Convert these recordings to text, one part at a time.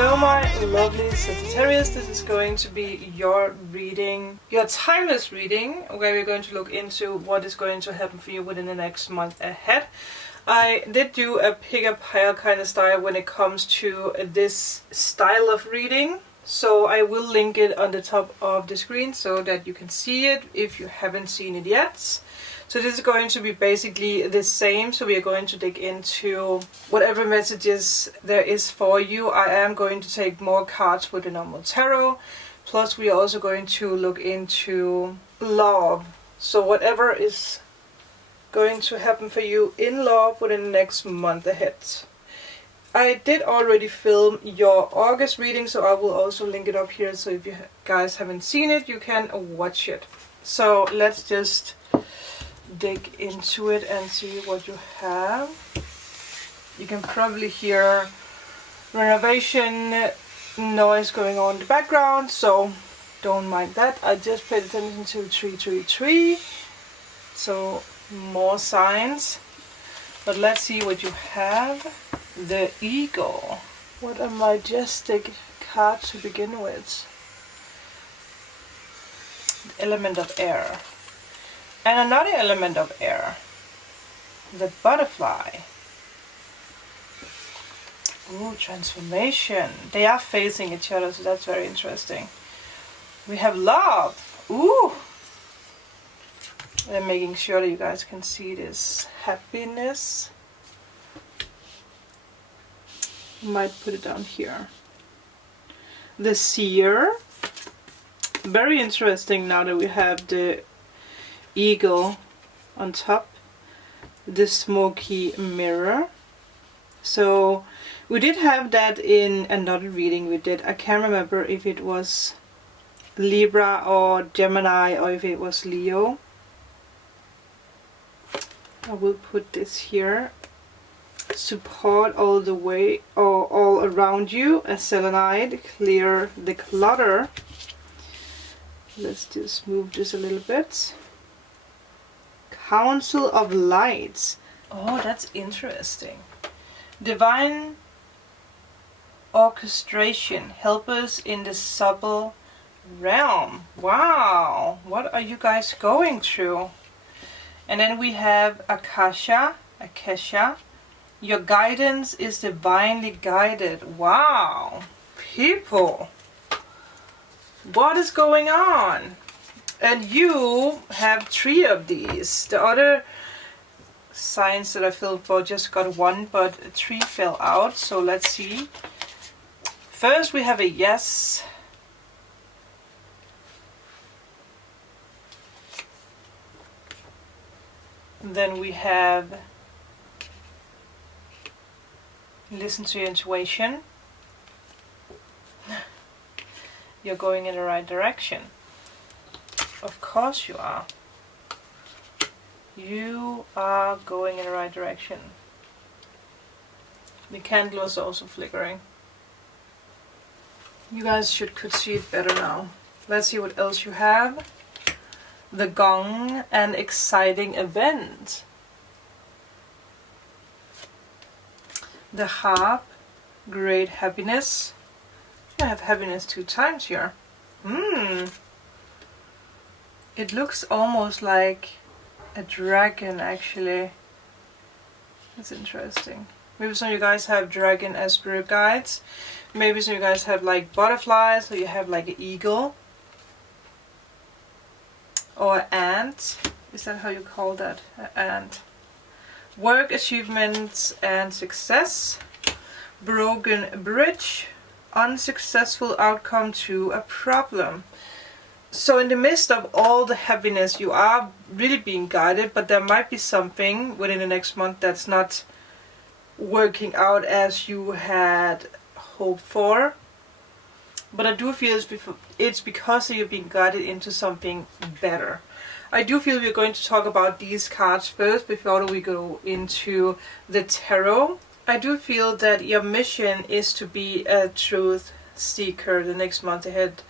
Hello my lovely Sagittarius, this is going to be your reading, your timeless reading, where we're going to look into what is going to happen for you within the next month ahead. I did do a pick up higher kind of style when it comes to this style of reading, so I will link it on the top of the screen so that you can see it if you haven't seen it yet. So this is going to be basically the same, so we are going to dig into whatever messages there is for you. I am going to take more cards with the normal tarot, plus we are also going to look into love. So whatever is going to happen for you in love within the next month ahead. I did already film your August reading, so I will also link it up here, so if you guys haven't seen it, you can watch it. So let's just dig into it and see what you have. You can probably hear renovation noise going on in the background, so don't mind that. I just paid attention to 333, so more signs. But let's see what you have. The Eagle. What a majestic card to begin with. The element of air. And another element of air, the Butterfly. Ooh, transformation. They are facing each other, so that's very interesting. We have Love. Ooh. I'm making sure that you guys can see this. Happiness. Might put it down here. The Seer. Very interesting now that we have the Eagle on top, the Smoky Mirror. So we did have that in another reading we did. I can't remember if it was Libra or Gemini or if it was Leo. I will put this here. Support all the way or all around you. A selenite, clear the clutter. Let's just move this a little bit. Council of Lights. Oh, that's interesting. Divine orchestration. Help us in the subtle realm. Wow. What are you guys going through? And then we have Akasha. Your guidance is divinely guided. Wow. People. What is going on? And you have 3 of these. The other signs that I filled for just got 1, but 3 fell out. So let's see. First we have a yes. And then we have listen to your intuition. You're going in the right direction. Of course you are. You are going in the right direction. The candle is also flickering. You guys could see it better now. Let's see what else you have. The Gong, an exciting event. The Harp, great happiness. I have happiness 2 times here. It looks almost like a dragon, actually. That's interesting. Maybe some of you guys have dragon as spirit guides. Maybe some of you guys have like butterflies, or you have like an eagle. Or ant. Is that how you call that? Ant. Work, achievements, and success. Broken bridge. Unsuccessful outcome to a problem. So in the midst of all the happiness, you are really being guided, but there might be something within the next month that's not working out as you had hoped for. But I do feel it's because you're being guided into something better. I do feel we're going to talk about these cards first before we go into the tarot. I do feel that your mission is to be a truth seeker the next month ahead,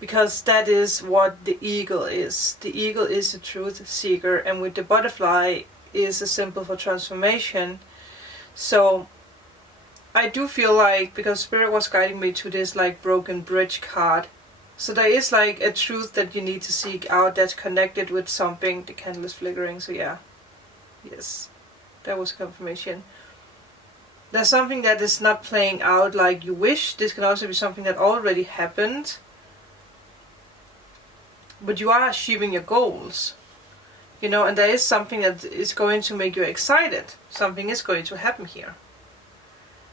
because that is what the eagle is. The eagle is a truth seeker, and with the butterfly is a symbol for transformation. So I do feel like, because Spirit was guiding me to this like broken bridge card, so there is like a truth that you need to seek out that's connected with something. The candle is flickering, so yeah. Yes, that was confirmation. There's something that is not playing out like you wish. This can also be something that already happened. But you are achieving your goals. You know, and there is something that is going to make you excited. Something is going to happen here.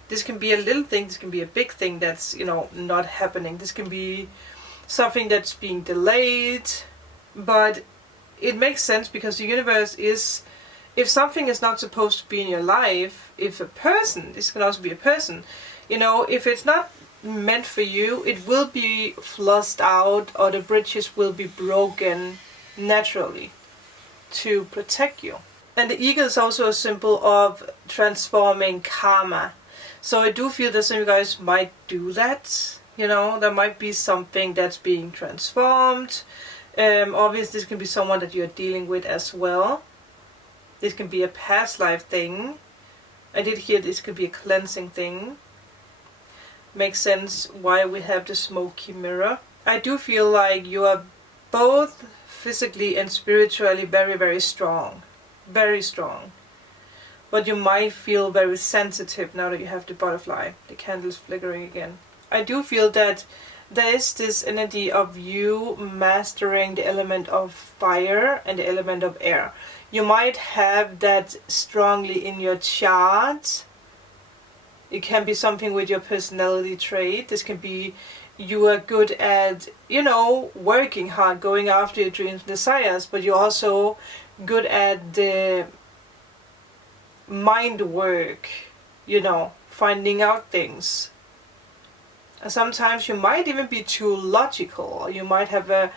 This can be a little thing, this can be a big thing that's, you know, not happening. This can be something that's being delayed. But it makes sense because the universe is, if something is not supposed to be in your life, if a person, this can also be a person, you know, if it's not meant for you, it will be flushed out, or the bridges will be broken naturally to protect you. And the eagle is also a symbol of transforming karma. So I do feel that some of you guys might do that. You know, there might be something that's being transformed. Obviously this can be someone that you're dealing with as well. This can be a past life thing. I did hear this could be a cleansing thing. Makes sense why we have the smoky mirror. I do feel like you are both physically and spiritually very, very strong. Very strong. But you might feel very sensitive now that you have the butterfly. The candle is flickering again. I do feel that there is this energy of you mastering the element of fire and the element of air. You might have that strongly in your chart. It can be something with your personality trait. This can be you are good at, you know, working hard, going after your dreams and desires, but you're also good at the mind work, you know, finding out things. And sometimes you might even be too logical, or you might have a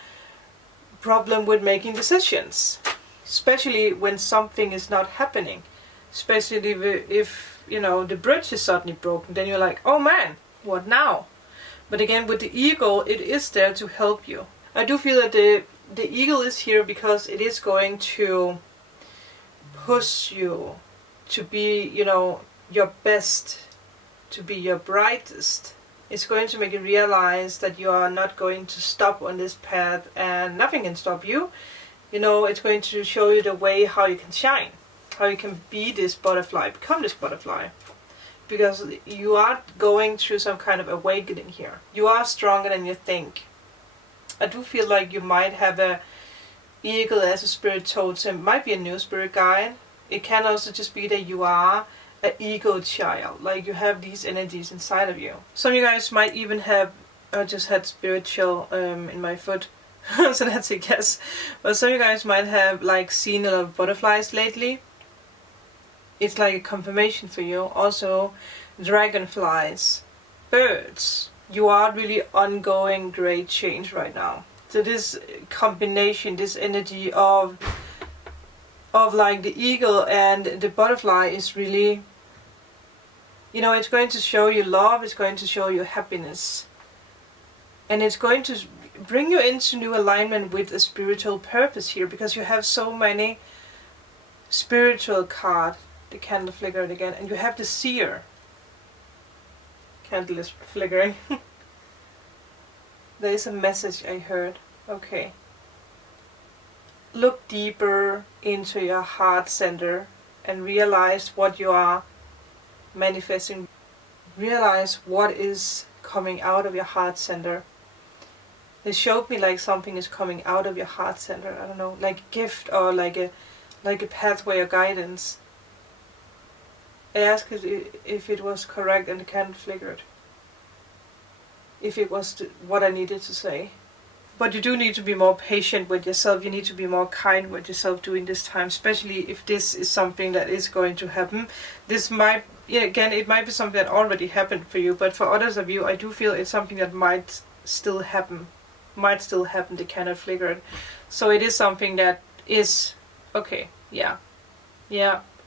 problem with making decisions, especially when something is not happening. Especially if, you know, the bridge is suddenly broken, then you're like, oh man, what now? But again, with the eagle, it is there to help you. I do feel that the eagle is here because it is going to push you to be, you know, your best, to be your brightest. It's going to make you realize that you are not going to stop on this path and nothing can stop you. You know, it's going to show you the way how you can shine, how you can be this butterfly, become this butterfly. Because you are going through some kind of awakening here. You are stronger than you think. I do feel like you might have a eagle as a spirit totem. It might be a new spirit guide. It can also just be that you are an ego child. Like you have these energies inside of you. Some of you guys might even have, I just had spiritual in my foot. So that's a guess. But some of you guys might have like seen a lot of butterflies lately. It's like a confirmation for you. Also, dragonflies, birds. You are really ongoing great change right now. So this combination, this energy of like the eagle and the butterfly is really, you know, it's going to show you love, it's going to show you happiness. And it's going to bring you into new alignment with a spiritual purpose here, because you have so many spiritual cards. The candle flickered again, and you have the seer. Candle is flickering. There is a message I heard. Okay. Look deeper into your heart center and realize what you are manifesting. Realize what is coming out of your heart center. They showed me like something is coming out of your heart center. I don't know, like a gift or like a pathway or guidance. I asked if it was correct, and the candle flickered. If it was what I needed to say. But you do need to be more patient with yourself. You need to be more kind with yourself during this time, especially if this is something that is going to happen. This might, yeah, again, it might be something that already happened for you, but for others of you, I do feel it's something that might still happen. Might still happen, the candle flickered. So it is something that is, okay, yeah,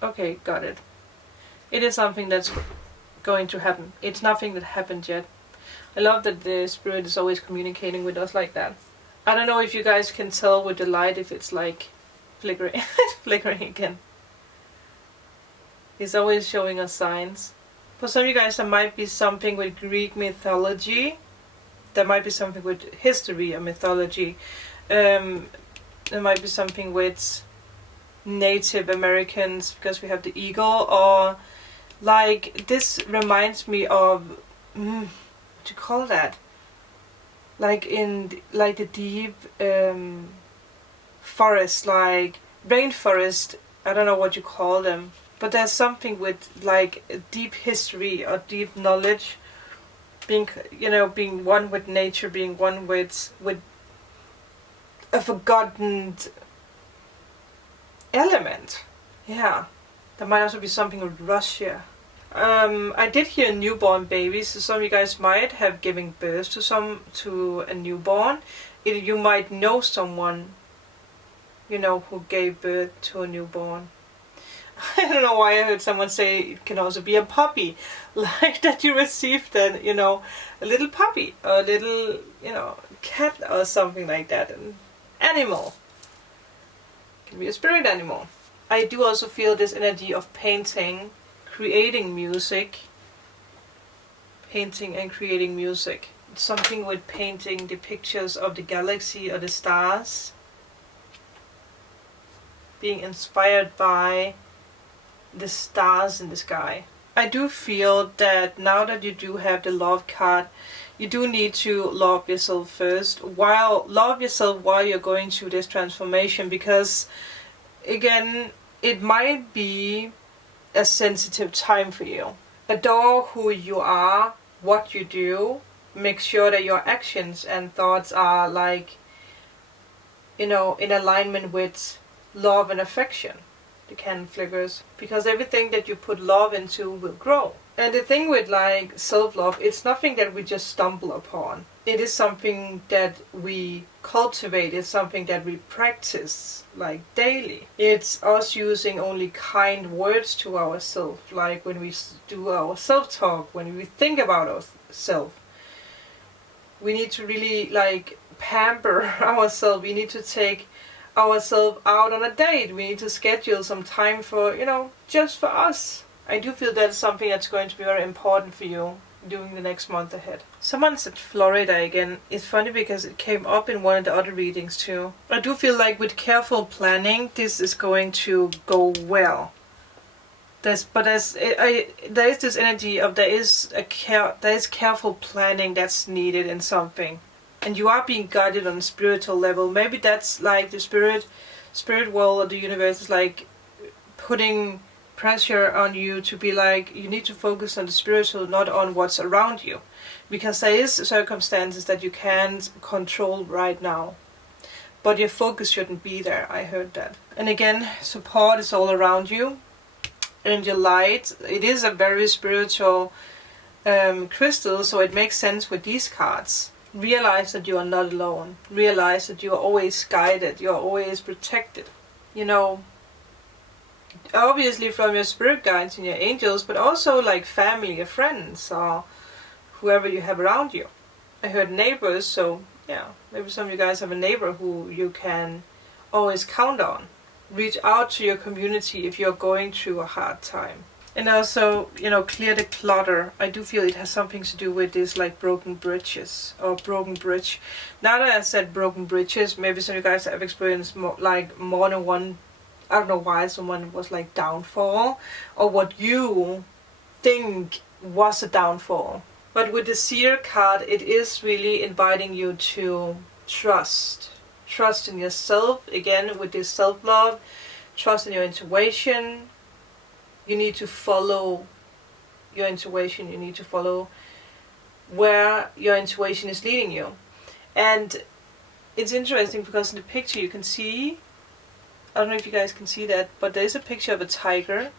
okay, got it. It is something that's going to happen. It's nothing that happened yet. I love that the spirit is always communicating with us like that. I don't know if you guys can tell with the light if it's like flickering. It's flickering again. He's always showing us signs. For some of you guys, there might be something with Greek mythology. There might be something with history or mythology. There might be something with Native Americans because we have the eagle, or like this reminds me of what do you call that? Like in like the deep forest, like rainforest. I don't know what you call them, but there's something with like deep history or deep knowledge, being being one with nature, being one with a forgotten element. Yeah, there might also be something with Russia. I did hear newborn babies, so some of you guys might have given birth to a newborn. You might know someone, who gave birth to a newborn. I don't know why I heard someone say it can also be a puppy, like that you received a little puppy or a little, cat or something like that, an animal. It can be a spirit animal. I do also feel this energy of painting, creating music. Painting and creating music. Something with painting the pictures of the galaxy or the stars. Being inspired by the stars in the sky. I do feel that now that you do have the love card, you do need to love yourself first. Love yourself while you're going through this transformation, because again, it might be a sensitive time for you. Adore who you are, what you do. Make sure that your actions and thoughts are like, in alignment with love and affection. The candle flickers, because everything that you put love into will grow. And the thing with like self-love, it's nothing that we just stumble upon. It is something that we cultivate. It's something that we practice like daily. It's us using only kind words to ourselves, like when we do our self-talk, when we think about ourselves. We need to really like pamper ourselves. We need to take ourselves out on a date. We need to schedule some time for, just for us. I do feel that's something that's going to be very important for you during the next month ahead. Someone said Florida again. It's funny because it came up in one of the other readings too. I do feel like with careful planning, this is going to go well. There is this energy of there is careful planning that's needed in something. And you are being guided on a spiritual level. Maybe that's like the spirit world or the universe is like putting pressure on you to be like, you need to focus on the spiritual, not on what's around you. Because there is circumstances that you can't control right now. But your focus shouldn't be there. I heard that. And again, support is all around you. And your light, it is a very spiritual crystal, so it makes sense with these cards. Realize that you are not alone. Realize that you are always guided. You are always protected. Obviously from your spirit guides and your angels, but also like family or friends or whoever you have around you. I heard neighbors, so yeah, maybe some of you guys have a neighbor who you can always count on. Reach out to your community if you're going through a hard time. And also, clear the clutter. I do feel it has something to do with this, like broken bridges or broken bridge. Now that I said broken bridges, maybe some of you guys have experienced more than one. I don't know why someone was like downfall, or what you think was a downfall. But with the seer card, it is really inviting you to trust. Trust in yourself, again with this self-love. Trust in your intuition. You need to follow your intuition. You need to follow where your intuition is leading you. And it's interesting because in the picture you can see, I don't know if you guys can see that, but there is a picture of a tiger.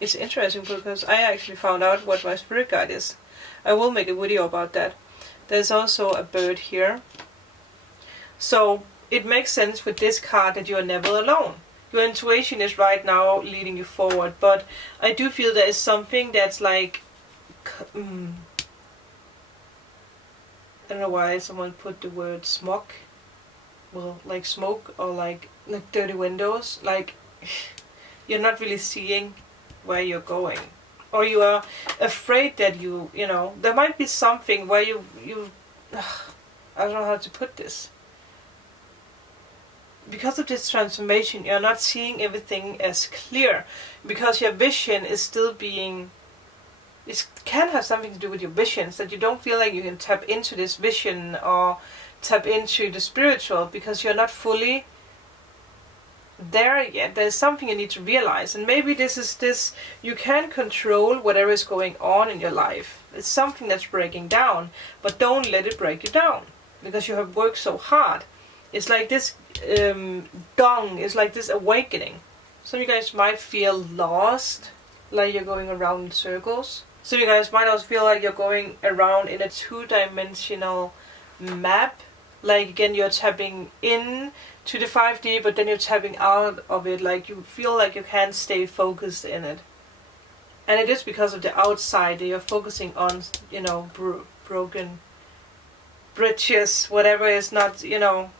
It's interesting because I actually found out what my spirit guide is. I will make a video about that. There's also a bird here. So it makes sense with this card that you are never alone. Your intuition is right now leading you forward, but I do feel there is something that's like, I don't know why someone put the word smog. Well, like smoke or like dirty windows. Like you're not really seeing where you're going. or you are afraid that you know, there might be something where you I don't know how to put this. Because of this transformation, you're not seeing everything as clear, because your vision is still being, it can have something to do with your visions, that you don't feel like you can tap into this vision or tap into the spiritual, because you're not fully there yet. There's something you need to realize, and maybe this is this, you can control whatever is going on in your life. It's something that's breaking down, but don't let it break you down, because you have worked so hard. It's like this dawn, it's like this awakening. Some of you guys might feel lost, like you're going around in circles. Some of you guys might also feel like you're going around in a two-dimensional map. Like again, you're tapping in to the 5D, but then you're tapping out of it. Like you feel like you can't stay focused in it. And it is because of the outside that you're focusing on, you know, broken bridges, whatever is not, you know,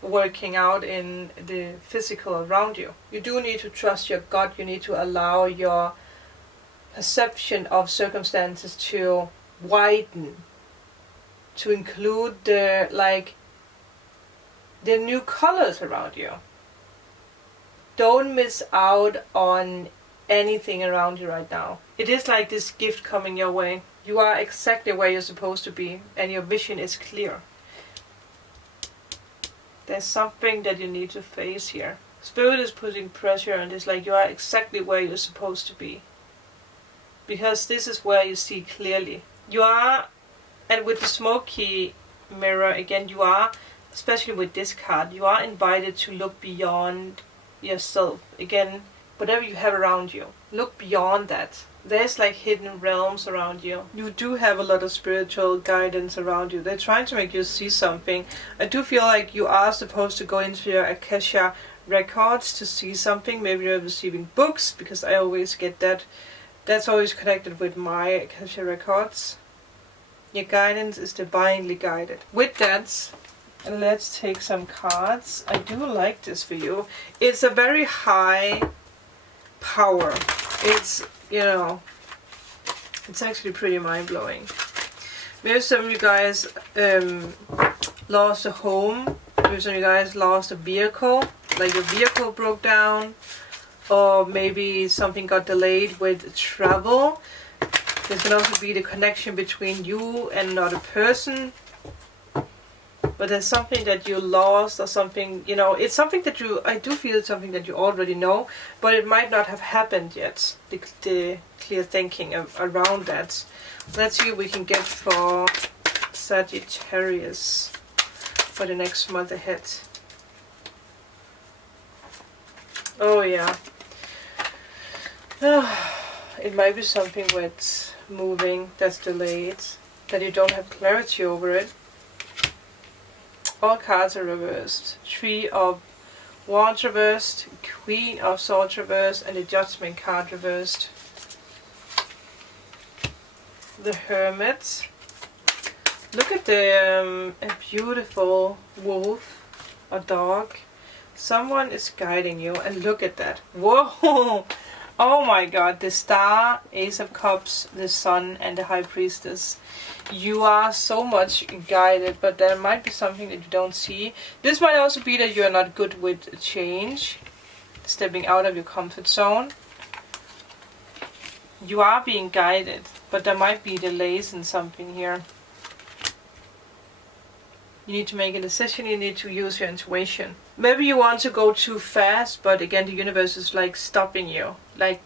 working out in the physical around you. You do need to trust your gut. You need to allow your perception of circumstances to widen, to include the, like, the new colors around you. Don't miss out on anything around you right now. It is like this gift coming your way. You are exactly where you're supposed to be, and your vision is clear. There's something that you need to face here. Spirit is putting pressure on this, like you are exactly where you're supposed to be. Because this is where you see clearly. You are, and with the smoky mirror, again, you are, especially with this card, you are invited to look beyond yourself. Again, whatever you have around you, look beyond that. There's like hidden realms around you. You do have a lot of spiritual guidance around you. They're trying to make you see something. I do feel like you are supposed to go into your Akasha records to see something. Maybe you're receiving books, because I always get that. That's always connected with my Akasha records. Your guidance is divinely guided. With that, let's take some cards. I do like this for you. It's a very high power. It's, you know, it's actually pretty mind-blowing. Maybe some of you guys lost a home. Maybe some of you guys lost a vehicle. Like your vehicle broke down. Or maybe something got delayed with travel. This can also be the connection between you and another person. But there's something that you lost, or something, you know, it's something that you, I do feel it's something that you already know, but it might not have happened yet. The clear thinking around that. Let's see what we can get for Sagittarius for the next month ahead. Oh yeah. It might be something with moving that's delayed, that you don't have clarity over it. All cards are reversed. 3 of Wands reversed, Queen of Swords reversed, and the Judgment card reversed. The Hermit. Look at the a beautiful wolf, a dog. Someone is guiding you, and look at that. Whoa! Oh my god, the Star, Ace of Cups, the Sun, and the High Priestess. You are so much guided, but there might be something that you don't see. This might also be that you are not good with change, stepping out of your comfort zone. You are being guided, but there might be delays in something here. You need to make a decision, you need to use your intuition. Maybe you want to go too fast, but again the universe is like stopping you. Like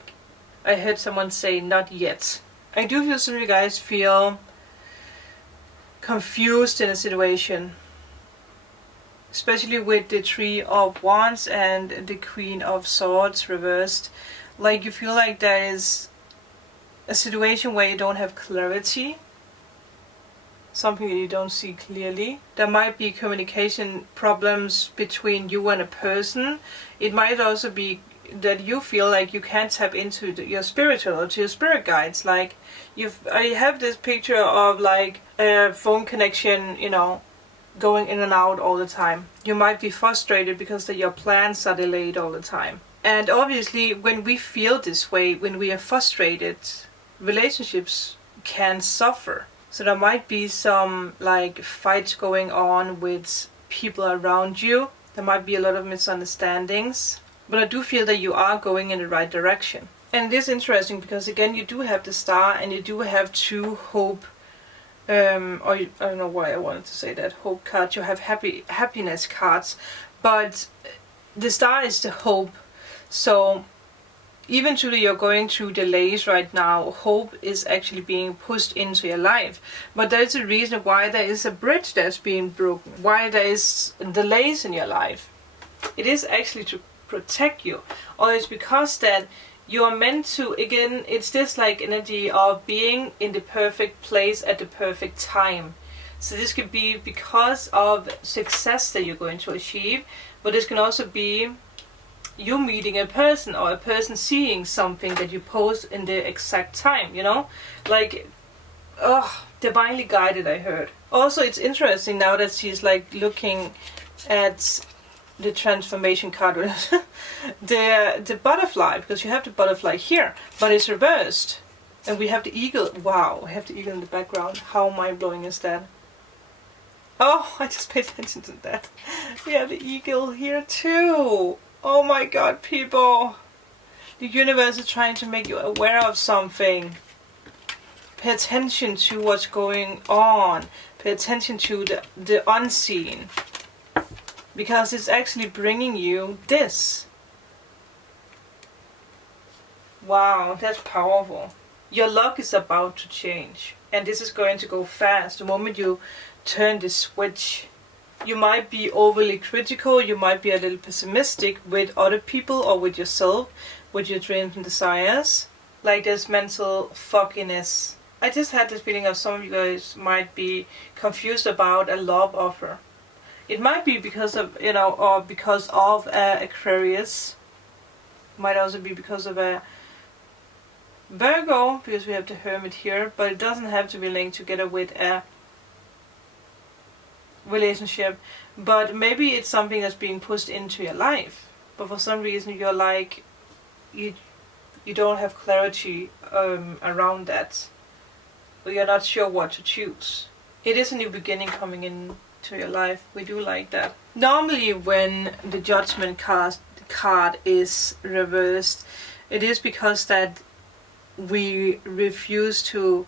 I heard someone say, not yet. I do feel some of you guys feel confused in a situation. Especially with the 3 of Wands and the Queen of Swords reversed. Like you feel like there is a situation where you don't have clarity. Something that you don't see clearly. There might be communication problems between you and a person. It might also be that you feel like you can't tap into your spiritual or to your spirit guides. Like I have this picture of like a phone connection, you know, going in and out all the time. You might be frustrated because your plans are delayed all the time. And obviously when we feel this way, when we are frustrated, relationships can suffer. So there might be some like fights going on with people around you. There might be a lot of misunderstandings. But I do feel that you are going in the right direction. And it is interesting because again you do have the star and you do have two hope, I don't know why I wanted to say that, hope cards. You have happiness cards, but the star is the hope. So even though you're going through delays right now, hope is actually being pushed into your life. But there is a reason why there is a bridge that's being broken, why there is delays in your life. It is actually to protect you, or it's because that you are meant to, again, it's this like energy of being in the perfect place at the perfect time. So this could be because of success that you're going to achieve, but this can also be you meeting a person or a person seeing something that you post in the exact time, you know, like divinely guided, I heard. Also it's interesting now that she's like looking at the transformation card, the butterfly, because you have the butterfly here, but it's reversed, and we have the eagle. Wow, we have the eagle in the background. How mind-blowing is that? Oh, I just paid attention to that. We have the eagle here too. Oh my god, people, the universe is trying to make you aware of something. Pay attention to what's going on. Pay attention to the unseen. Because it's actually bringing you this. Wow, that's powerful. Your luck is about to change. And this is going to go fast. The moment you turn the switch, you might be overly critical. You might be a little pessimistic with other people or with yourself, with your dreams and desires. Like this mental fogginess. I just had this feeling of some of you guys might be confused about a love offer. It might be because of, you know, or because of Aquarius. Might also be because of a Virgo, because we have the Hermit here. But it doesn't have to be linked together with a relationship. But maybe it's something that's being pushed into your life. But for some reason you're like, you don't have clarity around that. Or you're not sure what to choose. It is a new beginning coming in to your life. We do like that. Normally when the Judgment card is reversed, it is because that we refuse to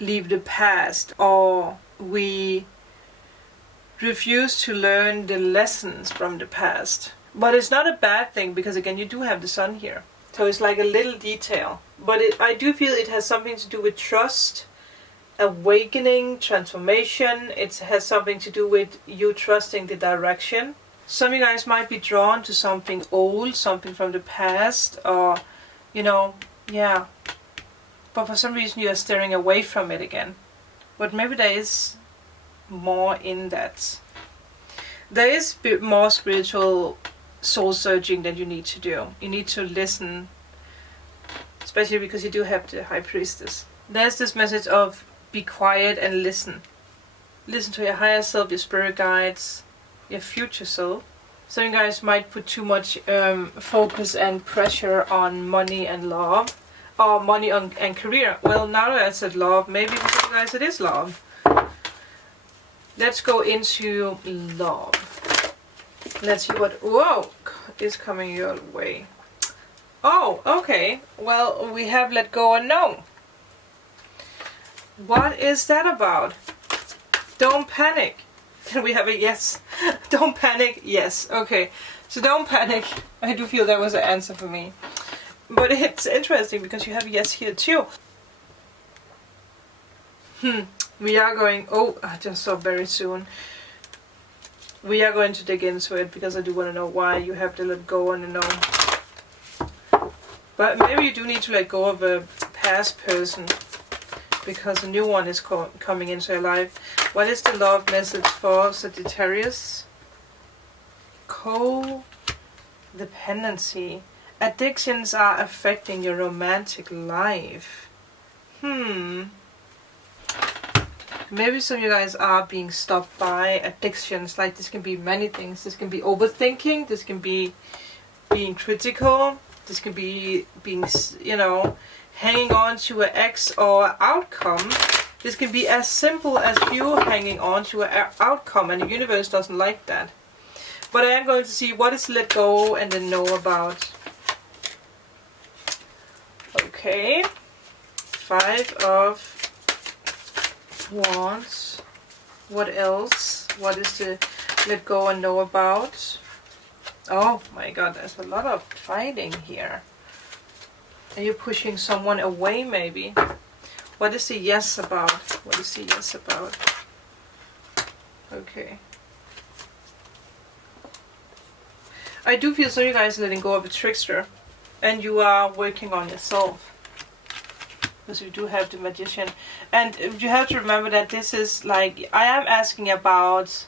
leave the past, or we refuse to learn the lessons from the past. But it's not a bad thing, because again you do have the sun here, so it's like a little detail. But I do feel it has something to do with trust, awakening, transformation. It has something to do with you trusting the direction. Some of you guys might be drawn to something old, something from the past, or you know, yeah, but for some reason you are staring away from it again. But maybe there is more in that. There is a bit more spiritual soul searching that you need to do. You need to listen, especially because you do have the High Priestess. There's this message of be quiet and listen. Listen to your higher self, your spirit guides, your future self. Some of you guys might put too much focus and pressure on money and love, or money and career. Well, now that I said love, maybe for some of you guys it is love. Let's go into love. Let's see what is coming your way. Oh, okay. Well, we have let go and know. What is that about? Don't panic. We have a yes. Don't panic. Yes. Okay. So don't panic. I do feel that was an answer for me. But it's interesting because you have yes here too. We are going... Oh, I just saw very soon. We are going to dig into it because I do want to know why you have to let go and know. But maybe you do need to let go of a past person, because a new one is coming into your life. What is the love message for Sagittarius? Codependency. Addictions are affecting your romantic life. Maybe some of you guys are being stopped by addictions. Like, this can be many things. This can be overthinking. This can be being critical. This can be being, you know, hanging on to an ex or outcome. This can be as simple as you hanging on to an outcome, and the universe doesn't like that. But I am going to see what is let go and then know about. Okay. 5 of Wands. What else? What is the let go and know about? Oh my god, there's a lot of fighting here. Are you pushing someone away maybe? What is the yes about? What is the yes about? Okay. I do feel so you guys are letting go of a trickster. And you are working on yourself. Because you do have the Magician. And you have to remember that this is like, I am asking about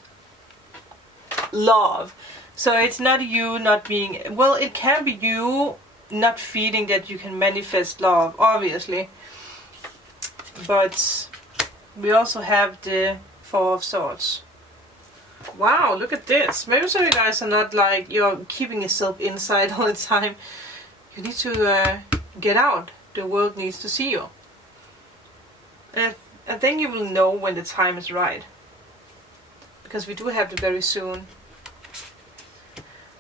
love. So it's not you not being, well, it can be you not feeling that you can manifest love, obviously. But we also have the Four of Swords. Wow, look at this. Maybe some of you guys are not like, you're keeping yourself inside all the time. You need to get out. The world needs to see you. And then you will know when the time is right. Because we do have the very soon.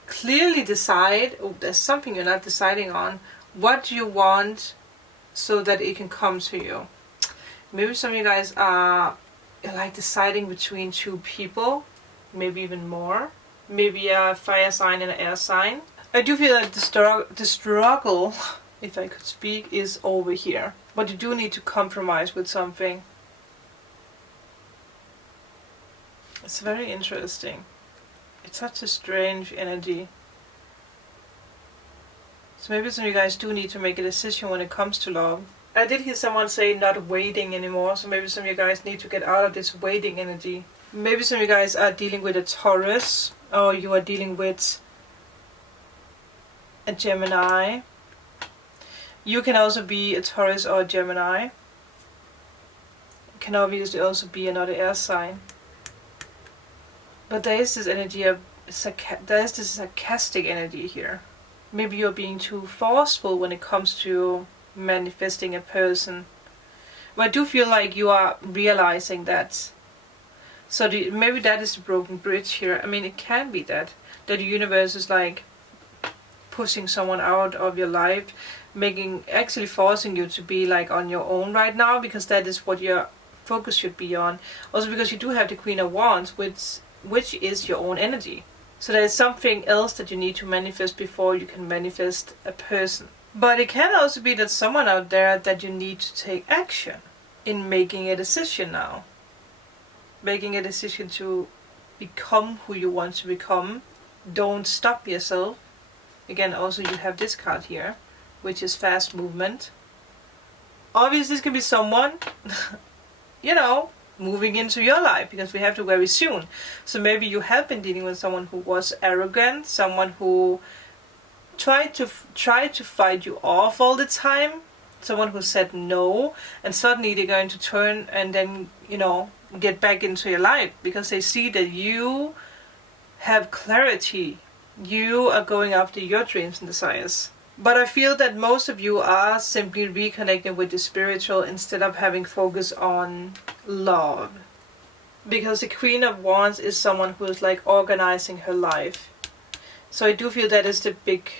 Clearly decide, oh, there's something you're not deciding on, what you want so that it can come to you. Maybe some of you guys are like deciding between two people, maybe even more. Maybe a fire sign and an air sign. I do feel that the struggle, if I could speak, is over here. But you do need to compromise with something. It's very interesting. It's such a strange energy. So maybe some of you guys do need to make a decision when it comes to love. I did hear someone say not waiting anymore, so maybe some of you guys need to get out of this waiting energy. Maybe some of you guys are dealing with a Taurus, or you are dealing with a Gemini. You can also be a Taurus or a Gemini. It can obviously also be another air sign. But there is this energy of, there is this sarcastic energy here. Maybe you're being too forceful when it comes to manifesting a person. But I do feel like you are realizing that. So maybe that is the broken bridge here. I mean, it can be that the universe is like pushing someone out of your life, actually forcing you to be like on your own right now, because that is what your focus should be on. Also because you do have the Queen of Wands, which is your own energy. So there is something else that you need to manifest before you can manifest a person. But it can also be that someone out there that you need to take action in making a decision now. Making a decision to become who you want to become. Don't stop yourself. Again, also you have this card here, which is fast movement. Obviously this can be someone, you know, moving into your life, because we have to very soon. So maybe you have been dealing with someone who was arrogant, someone who tried to fight you off all the time, someone who said no, and suddenly they're going to turn and then, you know, get back into your life because they see that you have clarity. You are going after your dreams and desires. But I feel that most of you are simply reconnecting with the spiritual instead of having focus on love. Because the Queen of Wands is someone who is like organizing her life. So I do feel that is the big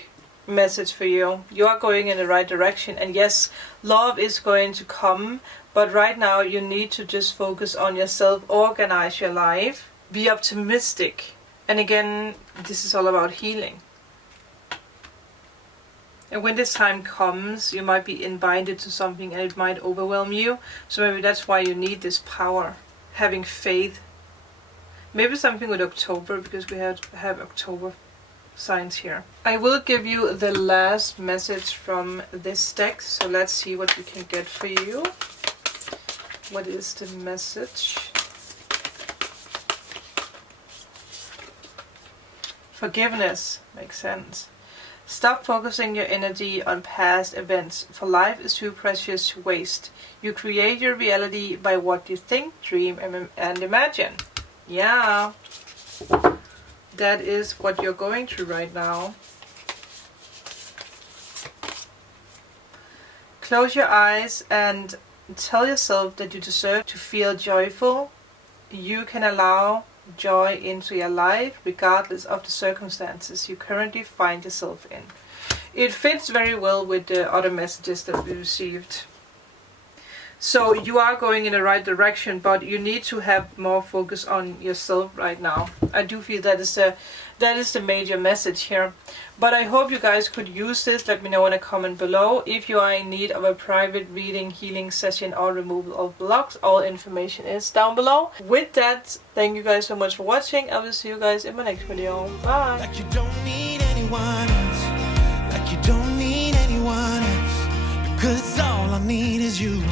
message for you. You are going in the right direction. And yes, love is going to come. But right now you need to just focus on yourself, organize your life, be optimistic. And again, this is all about healing. And when this time comes, you might be binded to something and it might overwhelm you. So maybe that's why you need this power, having faith. Maybe something with October, because we have October signs here. I will give you the last message from this deck. So let's see what we can get for you. What is the message? Forgiveness makes sense. Stop focusing your energy on past events, for life is too precious to waste. You create your reality by what you think, dream, and imagine. Yeah, that is what you're going through right now. close your eyes and tell yourself that you deserve to feel joyful. You can allow joy into your life regardless of the circumstances you currently find yourself in. It fits very well with the other messages that we received. So you are going in the right direction, but you need to have more focus on yourself right now. I do feel that is the major message here. But I hope you guys could use this. Let me know in a comment below. If you are in need of a private reading, healing session or removal of blocks, all information is down below. With that, thank you guys so much for watching. I will see you guys in my next video. Bye! Like you don't need anyone else. Like you don't need anyone else. Because all I need is you.